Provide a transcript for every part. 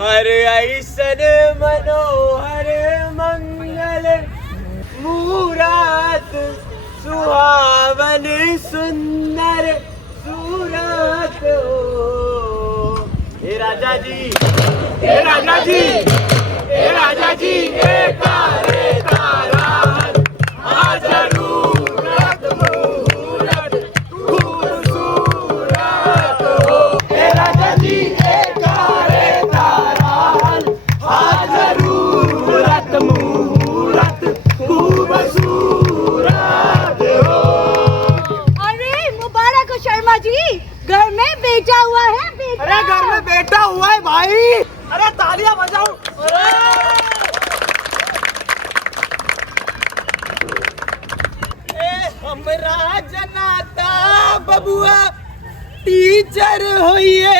हर ऐसन मनोहर मंगल मुहूर्त सुहावन सुंदर सूरत हो। हे राजा जी, हे राजा जी, हे राजा जी, तारे तारा जरूरत मुहूर्त खूबसूरत हो। हे राजा जी, तारे तारा जरूरत मुहूर्त खूबसूरत हो। अरे मुबारक हो शर्मा जी, घर में बेटा हुआ है। बेटा, अरे घर में बेटा हुआ है भाई। अरे तालियां बजाओ। हमरा जनाता बबुआ टीचर होइए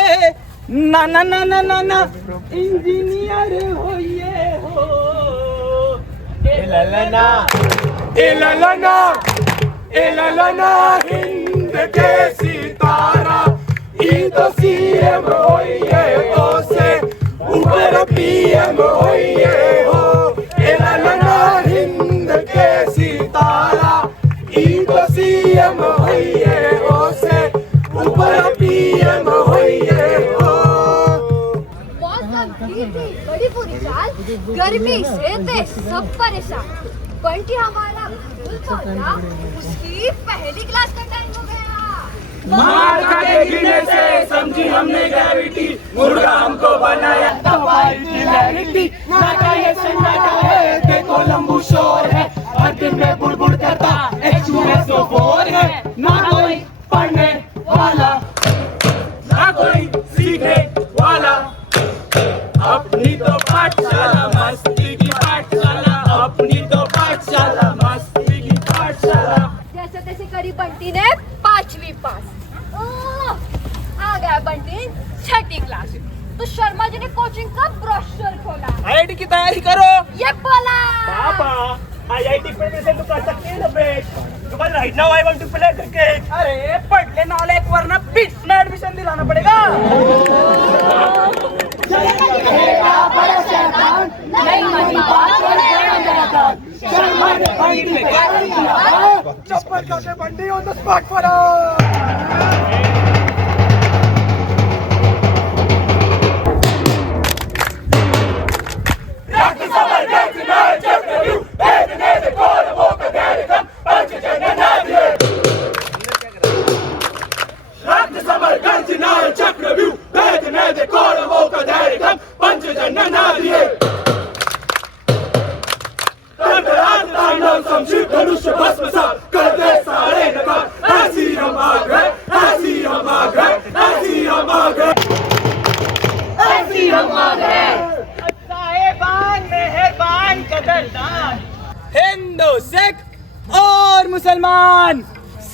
ना ना ना ना ना ना इंजीनियर होइए हो। ए ललना ए ललना ए ललना हिंद के सितारा ई तो सीएम होइए ओ से ऊपर पीएम होइए हो। ए ललना हिंद के सितारा ई तो सीएम होइए ओ से ऊपर पीएम होइए हो। मौसम थी बड़ी बुरी चाल, गर्मी से थे सब परेशान। बंटी हमारा बिल्कुल पहुंचा, उसकी पहली क्लास का टाइम हो गया। मार खा के गिरने से समझी हमने ग्रेविटी, मुर्गा हमको बनाया दवाई की लैरिटी। नाटा ये सन्नाटा है, देखो लंबू शोर है, हर दिन में बुड़बुड़ करता H2SO4 है। ना कोई पढ़ने वाला, ना कोई सीखने वाला, अपनी तो पाठशाला मस्ती की पाठशाला, अपनी तो पाठशाला मस्ती की पाठशाला। जैसे तैसे करी बंटी ने 5वीं पास। आ गया बंटी 6ठी क्लास। तो शर्मा जी ने कोचिंग का ब्रोशर खोला। आईआईटी की तैयारी करो। ये बोला पापा, आईआईटी पढ़ने से तो कर सकते हैं ना बेट। तो बस right now I want to play cricket. अरे पढ़ ले नाले, एक वरना बिट्स में एडमिशन दिलाना पड़ेगा। चप्पल काटे बंडी ऑन द स्पॉट फॉर धनुष्य भस्म कर दे सारे नकार। ऐसी हम आ गए, ऐसी हम आ गए, ऐसी हम आ गए, ऐसी हम आ गए। साहेबान मेहरबान कदरदान, हिंदू सिख और मुसलमान,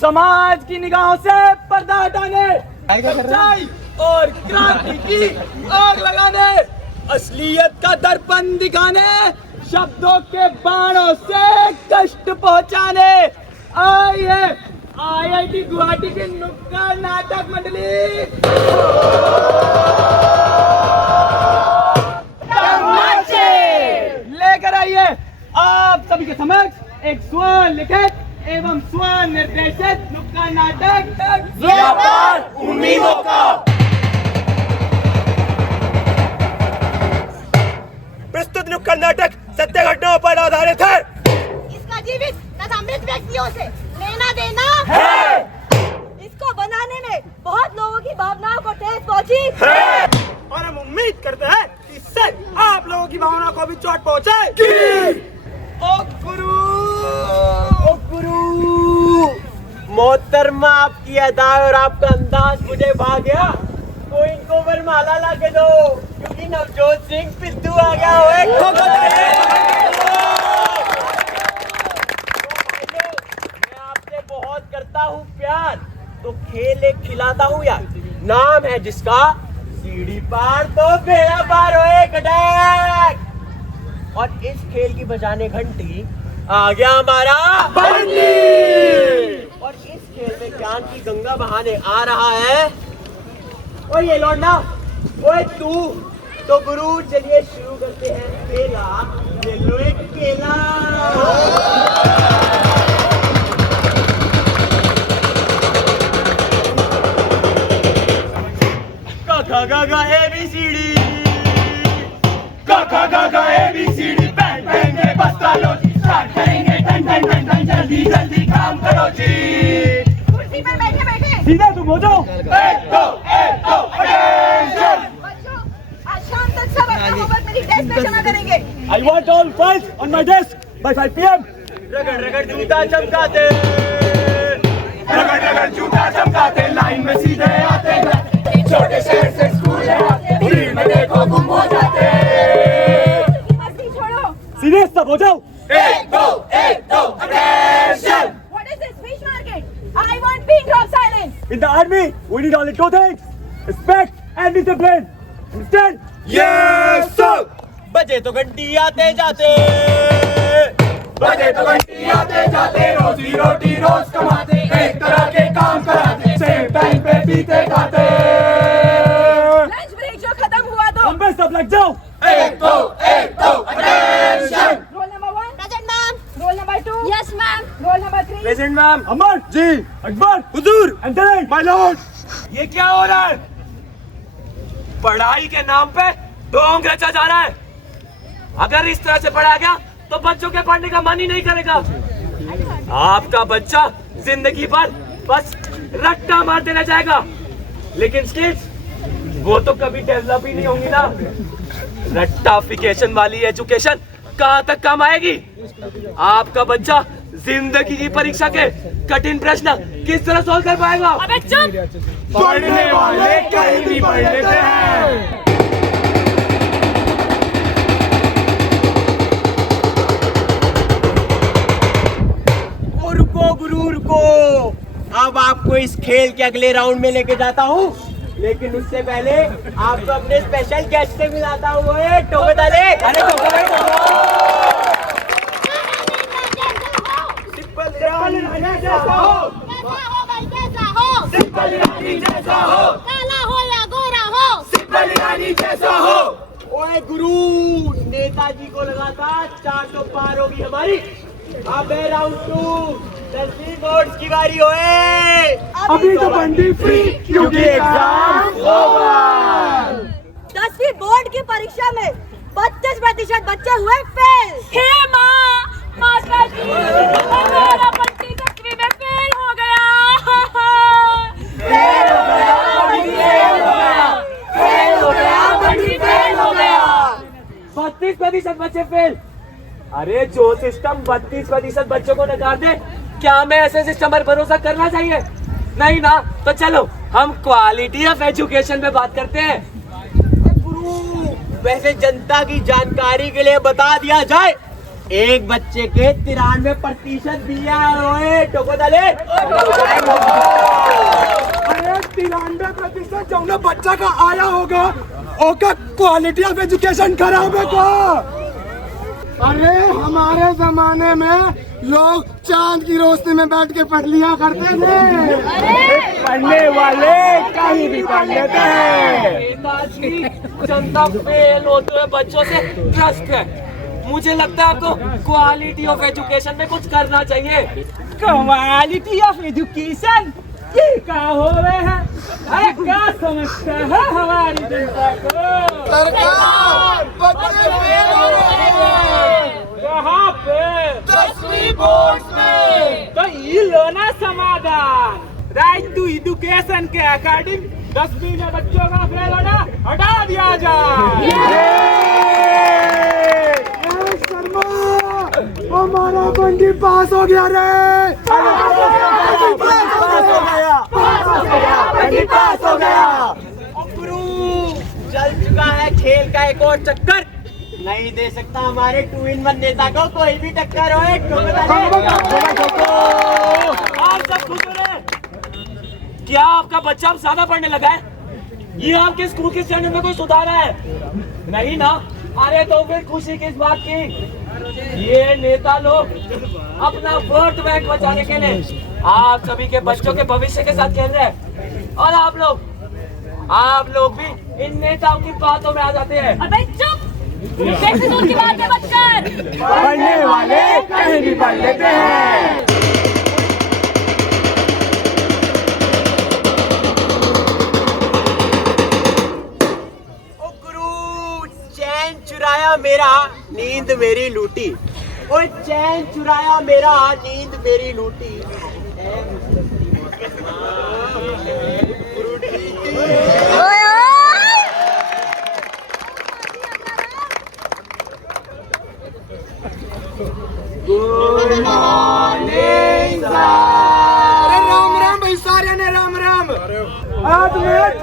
समाज की निगाहों से पर्दा हटाने, सच्चाई और क्रांति की आग लगाने, असलियत का दर्पण दिखाने, शब्दों के बाणों से कष्ट पहुंचाने आई है आईआईटी गुवाहाटी की नुक्कड़ नाटक मंडली। लेकर आइए आप सभी के समक्ष एक स्व लिखित एवं स्व निर्देशित नुक्कड़ नाटक व्यापार उम्मीदों का। प्रस्तुत नुक्कड़ नाटक सत्य घटनाओं पर आधारित है। इसका जीवित तथा मृत व्यक्तियों से लेना देना है। इसको बनाने में बहुत लोगों की भावनाओं को ठेस पहुंची है। और हम उम्मीद करते हैं कि इससे आप लोगों की भावनाओं को भी चोट पहुंचे। ओ गुरु, मोहतरमा आपकी अदा और आपका अंदाज मुझे भा गया। कोई इनको वरमाला ला के दो, क्योंकि नवजोत सिंह पिद्दू आ गया हो। मैं आपसे बहुत करता हूँ प्यार, तो खेल एक खिलाता हूँ यार, नाम है जिसका सीढ़ी पार तो बेड़ा पार होए कटक। और इस खेल की बजाने घंटी आ गया हमारा बंटी। और इस खेल में ज्ञान की गंगा बहाने आ रहा है। और ये लौंडा, ओए तू तो गुरु चलिए शुरू करते हैं खेला। ले लो एक केला। गा गा गा ABCD, गा गा गा गा ABCD, बैंग बैंग ये बस्ता लो जी, स्टार्ट करेंगे टन टन टन टन, जल्दी जल्दी काम करो जी। कुर्सी पर बैठे बैठे सीधे तुम हो जाओ। एक दो अटेंशन। बच्चों, आज शाम तक सब अपना होमवर्क मेरी डेस्क पे जमा करेंगे। I want all files on my desk by 5 PM. रगड़ रगड़ जूता चमकाते, रगड़ रगड़ जूता चमकाते, लाइन में सीधे आते जाते, छोटे शहर से स्कूल है आते, भीड़ में देखो गुम हो जाते। मस्ती छोड़ो। सीरियस सब हो जाओ। एक दो attention. What is this fish market? I want pin drop silence. In the army, we need only two things: respect and discipline. Understand? Yes, sir. बजे तो घंटी आते जाते, बजे तो घंटी आते जाते, रोजी रोटी रोज कमाते, एक तरह के काम कराते, सेम टाइम पे पीते खाते। लंच ब्रेक जो खत्म हुआ तो हम पे सब लग जाओ। एक दो attention. Roll number 1 present ma'am, roll number 2 yes ma'am, roll number 3 present ma'am. Amar ji, Akbar हुजूर, एंटरिंग माय लॉर्ड। ये क्या हो रहा है? पढ़ाई के नाम पे ढोंग रचा जा रहा है। अगर इस तरह से पढ़ाया गया तो बच्चों के पढ़ने का मन ही नहीं करेगा। आपका बच्चा जिंदगी भर बस रट्टा मारते रह जाएगा, लेकिन स्किल्स वो तो कभी डेवलप ही नहीं होंगी ना। रट्टाफिकेशन वाली एजुकेशन कहाँ तक काम आएगी? आपका बच्चा जिंदगी की परीक्षा के कठिन प्रश्न किस तरह सॉल्व कर पाएगा? अबे चुप। पढ़ने वाले कहीं भी पढ़ लेते हैं। रुको गुरु रुको, अब आपको इस खेल के अगले राउंड में लेके जाता हूँ, लेकिन उससे पहले आपको अपने स्पेशल गेस्ट से मिलाता हूँ। टोपे डाले। अरे टोपे डाले। सिंपल रानी जैसा हो, सिंपल रानी जैसा हो, काला हो या गोरा हो, सिंपल रानी जैसा हो। ओए गुरु, नेताजी को लगा था 400 पार होगी हमारी। अब राउंड 2 10वीं बोर्ड्स की बारी होए। अभी तो बंदी फ्री क्योंकि एग्जाम ओवर। 10वीं बोर्ड की परीक्षा में 32% बच्चे हुए फेल। हे माँ, माता जी, हमारा बच्ची 10वीं में फेल हो गया। फेल हो गया, बच्ची फेल हो गया, फेल हो गया, बच्ची फेल हो गया। 32% बच्चे फेल। अरे जो सिस्टम 32% बच्चों को नकार दे, क्या हमें ऐसे सिस्टम पर भरोसा करना चाहिए? नहीं ना, तो चलो हम क्वालिटी ऑफ एजुकेशन पे बात करते हैं। गुरु, वैसे जनता की जानकारी के लिए बता दिया जाए, एक बच्चे के 93% दिया रोए टोको डाले। अरे 93% जो ना बच्चा का आया होगा, ओका क्वालिटी ऑफ एजुकेशन खराब है का। अरे हमारे जमाने में लोग चांद की रोशनी में बैठ के पढ़ लिया करते थे। पढ़ने वाले कहीं भी पढ़ लेते हैं। जनता फेल होते हुए बच्चों से ट्रस्ट है। मुझे लगता है आपको क्वालिटी ऑफ एजुकेशन में कुछ करना चाहिए। क्वालिटी ऑफ एजुकेशन ये क्या हो रहे हैं? अरे क्या समस्या है हमारी जनता को? सरकार, बच्चे फेल हो रहे हैं। कहाँ पे? 10वीं बोर्ड में। तो ये लो ना समाधान। राइट टू एजुकेशन के अकॉर्डिंग 10वीं में बच्चों का फेल होना हटा दिया जाए। शर्मा, हमारा बंदी पास हो गया रे। पास हो गया। गुरु, चल चुका है खेल का एक और चक्कर। नहीं दे सकता हमारे 2-in-1 नेता को कोई भी टक्कर हो। आप सब खुश हो रहे हैं? क्या आपका बच्चा अब ज्यादा पढ़ने लगा है? ये आपके स्कूल के स्टैंडर्ड में कोई सुधार है? नहीं ना? अरे तो फिर खुशी किस बात की? ये नेता लोग अपना वोट बैंक बचाने के लिए आप सभी के बच्चों के भविष्य के साथ खेल रहे हैं, और आप लोग आप लोग भी इन नेताओं की बातों में आ जाते हैं। अबे चुप, बेफिजूल की बातें मत कर। पढ़ने वाले कहीं भी पढ़ लेते हैं। ओ गुरु, चैन चुराया मेरा, नींद मेरी लूटी। ओ चैन चुराया मेरा, नींद मेरी लूटी। अरे राम राम भाई, सारे ने राम राम। आज मैं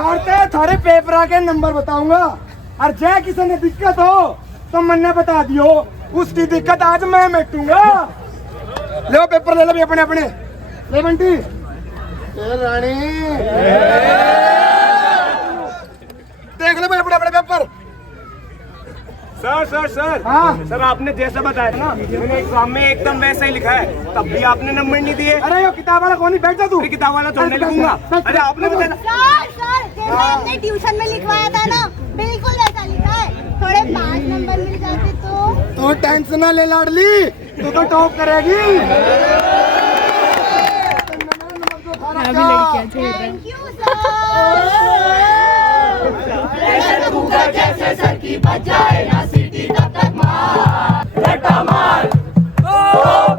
थारे पेपर के नंबर बताऊंगा, और जय किसी ने दिक्कत हो तो मैंने बता दियो, उसकी दिक्कत आज मैं मिटूंगा। ले पेपर ले लो भी अपने अपने, ले बंटी, ले रानी, देख लो भाई अपने अपने पेपर। सर सर सर हाँ। सर, आपने जैसा बताया था ना, मैंने एग्जाम में एकदम वैसा ही लिखा है, तब भी आपने नंबर नहीं दिए। अरे यो किताब वाला कौन, बैठ जा तू। अरे किताब वाला थोड़ी लिखूंगा। अरे आपने बताया था। सर जैसे हमने ट्यूशन में लिखवाया था ना, बिल्कुल वैसा लिखा है। थोड़े 5 नंबर मिल जाते तो टेंशन ना ले लाडली, तू तो टॉप करेगी। Thank you sir. जैसे सर की बच जाए ना सीटी तब तक रट्टा मार, ओ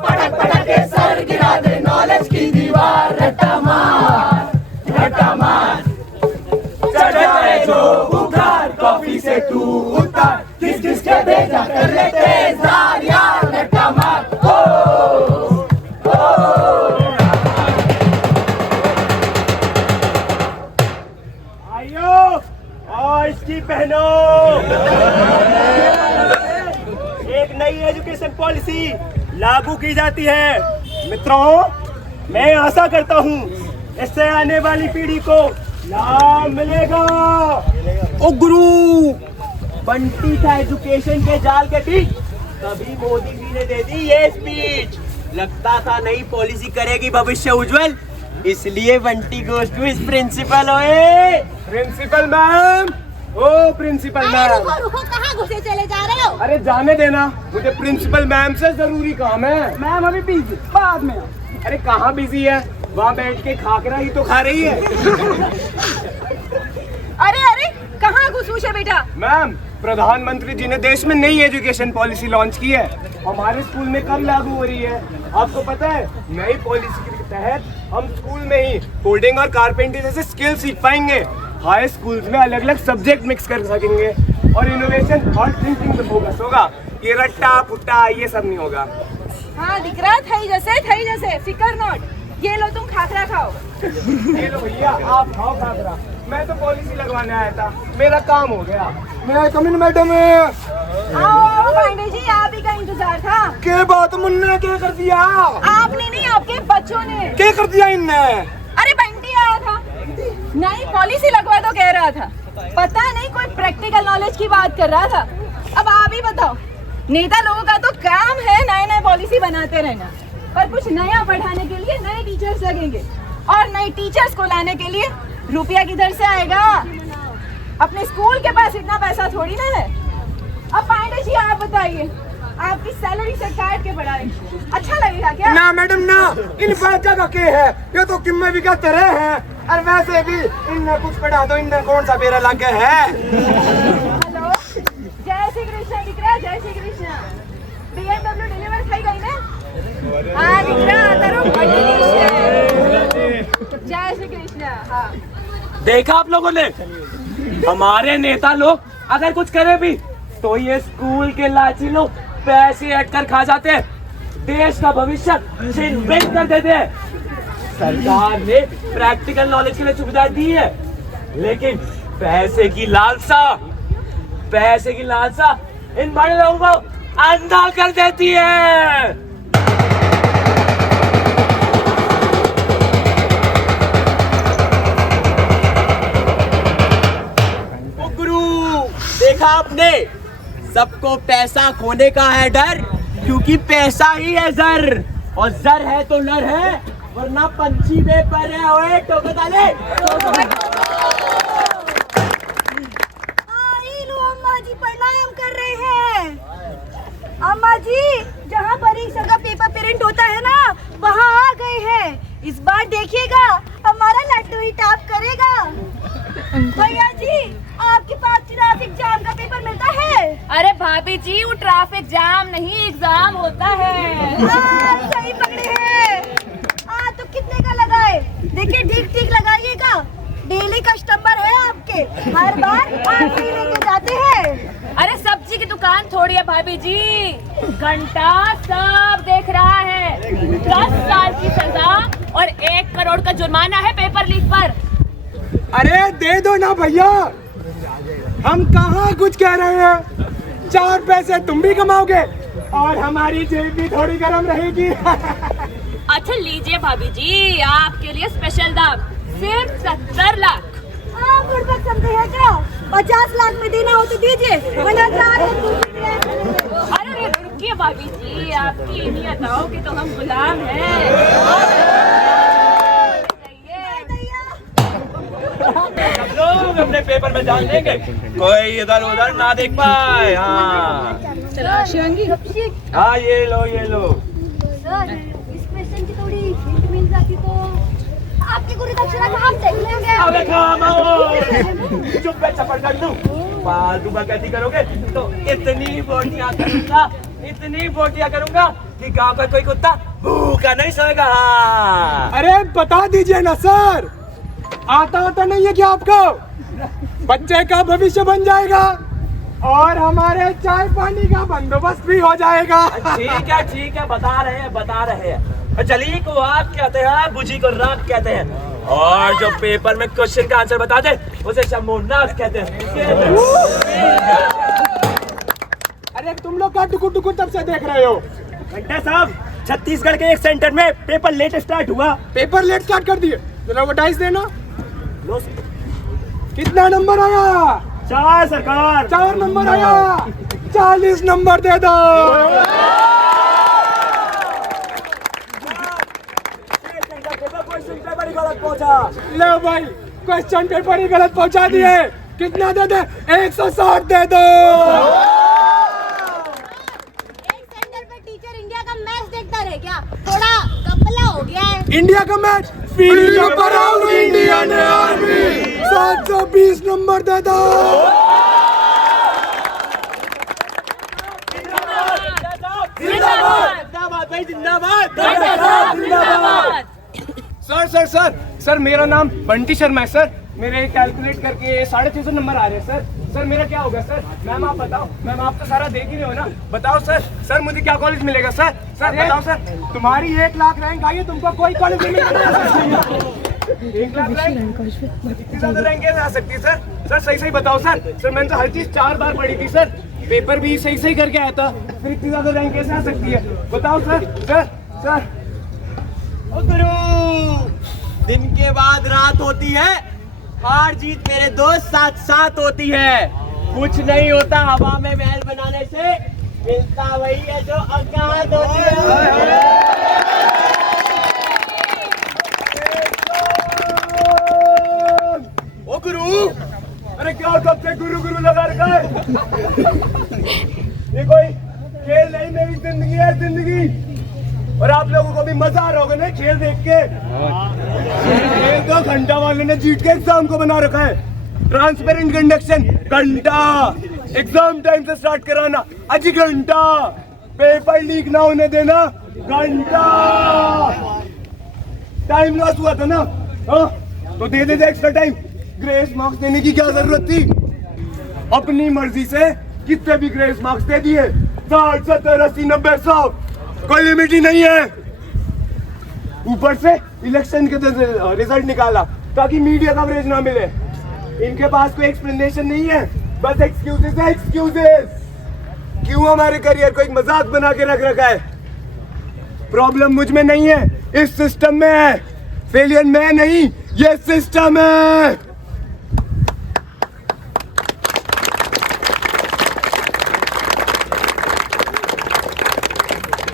पटक पटक के सर गिरा दे नॉलेज की दीवार। रट्टा मार, रट्टा मार, चढ़े है जो बुखार, कॉफी से तू उतार, किस किस के भेजा कर लेते जार यार। रट्टा मार, आइयो और इसकी पहनो। एक नई एजुकेशन पॉलिसी लागू की जाती है। मित्रों, मैं आशा करता हूँ इससे आने वाली पीढ़ी को लाभ मिलेगा। ओ गुरु, बंटी था एजुकेशन के जाल के बीच, तभी मोदी जी ने दे दी ये स्पीच। लगता था नई पॉलिसी करेगी भविष्य उज्जवल, इसलिए बंटी गोes to his प्रिंसिपल। ओए प्रिंसिपल मैम, ओ प्रिंसिपल मैम। रुको रुको, कहाँ घुसे चले जा रहे हो? अरे जाने देना, मुझे प्रिंसिपल मैम से जरूरी काम है। मैम अभी बिजी, बाद में। अरे कहाँ बिजी है, वहाँ बैठ के खाकरा ही तो खा रही है। अरे अरे, कहाँ घुसूश है बेटा? मैम, प्रधानमंत्री जी ने देश में नई एजुकेशन पॉलिसी लॉन्च की है। हमारे स्कूल में कब लागू हो रही है आपको पता है? नई पॉलिसी के तहत हम स्कूल में ही कोडिंग और कारपेंटरी जैसे स्किल सीख पाएंगे। हाई स्कूल्स में अलग अलग सब्जेक्ट मिक्स कर सकेंगे और इनोवेशन और थिंकिंग पे फोकस होगा। ये रट्टा पुट्टा ये सब नहीं होगा। हाँ दिख रहा, थई जैसे, फिकर नॉट। ये लो तुम खाखरा खाओ। ये लो भैया, आप खाओ खाकरा, मैं तो पॉलिसी लगवाने आया था, मेरा काम हो गया। मैं कमिन मैडम। आओ पांडे जी, आप ही का इंतजार था। के बात मुन्ने क्या कर दिया? आपने नहीं, आपके बच्चों ने। क्या कर दिया इनने? अरे बंटी आया था, नई पॉलिसी लगवा दो कह रहा था। पता नहीं कोई प्रैक्टिकल नॉलेज की बात कर रहा था। अब आप ही बताओ, नेता लोगों का तो काम है नए नए पॉलिसी बनाते रहना, पर कुछ नया पढ़ाने के लिए नए टीचर्स लगेंगे, और नए टीचर्स को लाने के लिए रुपया किधर से आएगा? अपने स्कूल के पास इतना पैसा थोड़ी ना है। अब पांडे जी आप बताइए, आपकी सैलरी से काट के बढ़ाए, अच्छा लगेगा क्या? ना मैडम ना, इन पैसा का क्या है? ये तो किम्मे भी का तरह है, और वैसे भी इनने कुछ पढ़ा दो, इनने कौन सा बेरा लग गया है? हेलो, जय श्री कृष्ण दिख रहा है, जय श्री कृष्ण। BMW डिलीवर થઈ ગઈ ને? हाँ दिख रहा, तारो बड़ी जय श्री कृष्ण। हाँ देखा आप लोगों ने, हमारे नेता लोग अगर कुछ करे भी तो ये स्कूल के लाची लोग पैसे ऐड कर खा जाते हैं, देश का भविष्य छिन-भिन कर देते हैं। सरकार ने प्रैक्टिकल नॉलेज के लिए सुविधा दी है, लेकिन पैसे की लालसा इन बड़े लोगों को अंधा कर देती है। ओ गुरु, देखा आपने, सबको पैसा खोने का है डर, क्योंकि पैसा ही है जर, और जर है तो लर है, वरना पंछी बेपर है। ओए टोको डाले। प्रणाम कर रहे हैं। अम्मा जी, जहाँ परीक्षा का पेपर प्रिंट होता है ना, वहाँ आ गए हैं। इस बार देखिएगा हमारा लड्डू ही टॉप करेगा। भैया जी, आपके पास ट्रैफिक जाम का पेपर मिलता है? अरे भाभी जी, वो ट्रैफिक जाम नहीं, एग्जाम होता है। सही पकड़े हैं। तो कितने का लगाए? देखिए ठीक ठीक लगाइएगा, डेली कस्टमर है आपके, हर बार आप ही लेके जाते हैं। अरे सब्जी की दुकान थोड़ी है भाभी जी, घंटा सब देख रहा है। 10 साल की सजा और 1 करोड़ का जुर्माना है पेपर लीक पर। अरे दे दो ना भैया, हम कहाँ कुछ कह रहे हैं। 4 पैसे तुम भी कमाओगे और हमारी जेब भी थोड़ी गर्म रहेगी। अच्छा लीजिए भाभी जी, आपके लिए स्पेशल दाम, सिर्फ 70 लाख। आप बुड़बक समझे हैं क्या? 50 लाख में देना हो तो दीजिए, वरना 4 अरे रुकिए भाभी जी, आपकी इन्हीं अदाओं के तो हम गुलाम हैं। सब लोग अपने पेपर में ध्यान देंगे, कोई इधर उधर ना देख पाए। हाँ हाँ, ये लो ये लो। सर, इस क्वेश्चन की थोड़ी हिंट मिल जाती तो आपकी पूरी दक्षिणा का हम देख लेंगे। अबे खामोश, चुप पे चपड़ कर दूं। फालतू बकैती करोगे तो इतनी बोटियां करूंगा, इतनी बोटियां करूंगा कि गांव का कोई कुत्ता भूखा नहीं सोएगा। अरे बता दीजिए ना सर, आता नहीं है क्या आपको? बच्चे का भविष्य बन जाएगा और हमारे चाय पानी का बंदोबस्त भी हो जाएगा। ठीक है, बता रहे हैं। जली को आप कहते हैं, बुझी को रात कहते हैं, और जो पेपर में क्वेश्चन का आंसर बता दे उसे शमोनाथ कहते हैं। अरे तुम लोग का टुकुर टुकुर तब से देख रहे हो। घंटा साहब, छत्तीसगढ़ के एक सेंटर में पेपर लेट स्टार्ट हुआ। पेपर लेट स्टार्ट कर दिए, जरा वो डाइस देना। कितना नंबर आया? 4 सरकार। 4 नंबर आया, 40 नंबर दे दो। ले भाई, क्वेश्चन पेपर ही गलत पहुंचा दिए। कितना दे दे? 160 दे दो। एक सेंटर पे टीचर इंडिया का मैच देखता रह गया, थोड़ा कपला हो गया है। इंडिया का मैच, फील्ड पर आउट इंडियन आर्मी। 720 नंबर दे दो। जिंदाबाद भाई, जिंदाबाद। सर मेरा नाम बंटी शर्मा है सर। मेरे कैलकुलेट करके 650 नंबर आ रहे हैं सर मेरा क्या होगा सर? मैम आप बताओ, मैम आप तो सारा देख ही रहे हो ना। बताओ सर मुझे क्या कॉलेज मिलेगा सर बताओ सर। तुम्हारी 1 लाख रैंक आई है, तुमको कोई कॉलेज नहीं मिलेगा। 1 लाख रैंक, इतनी ज्यादा रैंक कैसे आ सकती है सर? सही बताओ सर मैंने तो हर चीज 4 बार पढ़ी थी सर, पेपर भी सही करके आया था, फिर इतनी ज्यादा रैंक कैसे आ सकती है? बताओ सर। ओ गुरु, दिन के बाद रात होती है, हार जीत मेरे दोस्त साथ साथ होती है। कुछ नहीं होता हवा में महल बनाने से, मिलता वही है जो अज्ञात होती है। ओ गुरु, अरे क्या कब से गुरु लगा रखा है? ये कोई खेल नहीं, मेरी जिंदगी है जिंदगी। और आप लोगों को भी मजा आ रहा होगा ना खेल देख के। एक 2 घंटा वाले ने जीत के एग्जाम को बना रखा है। ट्रांसपेरेंट कंडक्शन घंटा, एग्जाम टाइम से स्टार्ट कराना अजी घंटा, पेपर लीक ना होने देना घंटा। टाइम लॉस हुआ था ना, हाँ तो दे देते एक्स्ट्रा टाइम। ग्रेस मार्क्स देने की क्या जरूरत थी? अपनी मर्जी से कितने भी ग्रेस मार्क्स दे दिए, 60, 70, 80, 90, 100, कोई लिमिट ही नहीं है। ऊपर से इलेक्शन के रिजल्ट निकाला ताकि मीडिया कवरेज ना मिले। इनके पास कोई एक्सप्लेनेशन नहीं है, बस एक्सक्यूजेस है, एक्सक्यूजेस। क्यों हमारे करियर को एक मजाक बना के रख रखा है? प्रॉब्लम मुझ में नहीं है, इस सिस्टम में है। फेलियर मैं नहीं, ये सिस्टम है।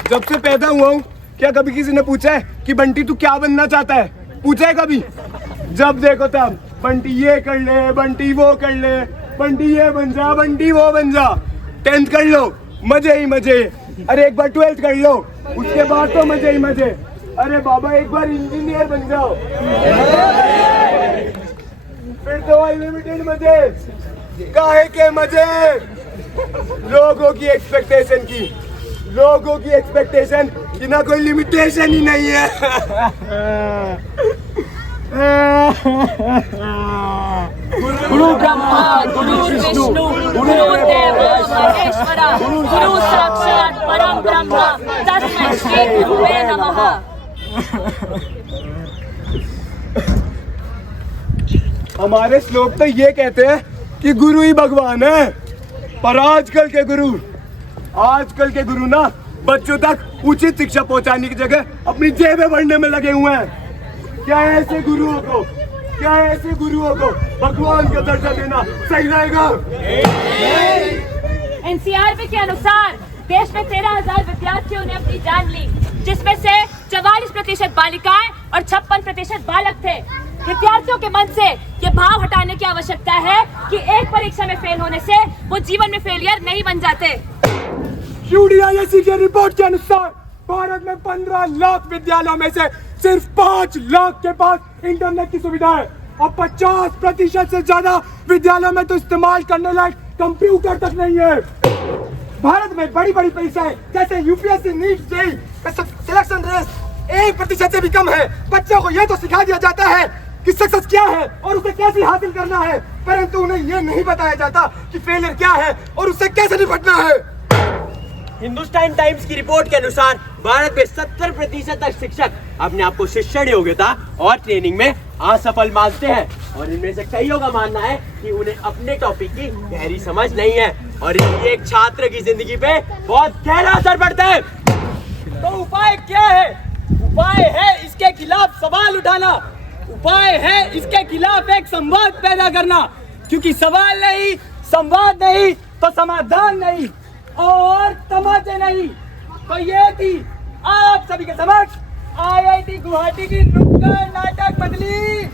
जब से पैदा हुआ हूँ, क्या कभी किसी ने पूछा है कि बंटी तू क्या बनना चाहता है? पूछा है कभी? जब देखो तब बंटी ये कर ले, बंटी वो कर ले, बंटी ये बन जा, बंटी वो बन जा। 10th कर लो, मजे ही मजे। अरे एक बार 12th कर लो, उसके बाद तो मजे ही मजे। अरे बाबा एक बार इंजीनियर बन जाओ, फिर तो अनलिमिटेड मजे। काहे के मजे? लोगों की एक्सपेक्टेशन की ना कोई लिमिटेशन ही नहीं है। गुरु ब्रह्मा गुरु विष्णु गुरु देवो महेश्वरा गुरु साक्षात परम ब्रह्म तस्मै श्री गुरुवे नमः। हमारे श्लोक तो ये कहते हैं कि गुरु ही भगवान है, पर आजकल के गुरु ना बच्चों तक उचित शिक्षा पहुंचाने की जगह अपनी जेबें भरने में लगे हुए हैं। क्या ऐसे गुरुओं को भगवान का दर्जा देना सही रहेगा? एनसीआरबी के अनुसार देश में 13,000 विद्यार्थियों ने अपनी जान ली, जिसमें से 44% बालिकाएं और 56% बालक थे। विद्यार्थियों के मन से ये भाव हटाने की आवश्यकता है कि एक परीक्षा में फेल होने से वो जीवन में फेलियर नहीं बन जाते। UDISC की रिपोर्ट के अनुसार भारत में 15 लाख विद्यालयों में से सिर्फ 5 लाख के पास इंटरनेट की सुविधा है और 50% से ज्यादा विद्यालयों में तो इस्तेमाल करने लायक कंप्यूटर तक नहीं है। भारत में बड़ी परीक्षाएं जैसे यूपीएससी, नीट, जेईई का सिलेक्शन रेट 1% से भी कम है। बच्चों को यह तो सिखा दिया जाता है कि सक्सेस क्या है और उसे कैसे हासिल करना है, परंतु उन्हें यह नहीं बताया जाता कि फेलियर क्या है और उससे कैसे निपटना है। हिंदुस्तान टाइम्स की रिपोर्ट के अनुसार भारत में 70% तक शिक्षक अपने आप को शिक्षण योग्यता और ट्रेनिंग में असफल मानते हैं और इनमें से कईयों का मानना है कि उन्हें अपने टॉपिक की गहरी समझ नहीं है और इसलिए एक छात्र की जिंदगी पे बहुत गहरा असर पड़ता है। तो उपाय क्या है? उपाय है इसके खिलाफ सवाल उठाना, उपाय है इसके खिलाफ एक संवाद पैदा करना, क्योंकि सवाल नहीं, संवाद नहीं तो समाधान नहीं और तमाचे नहीं। तो ये थी आप सभी के समक्ष IIT गुवाहाटी की नुक्कड़ नाटक मंडली।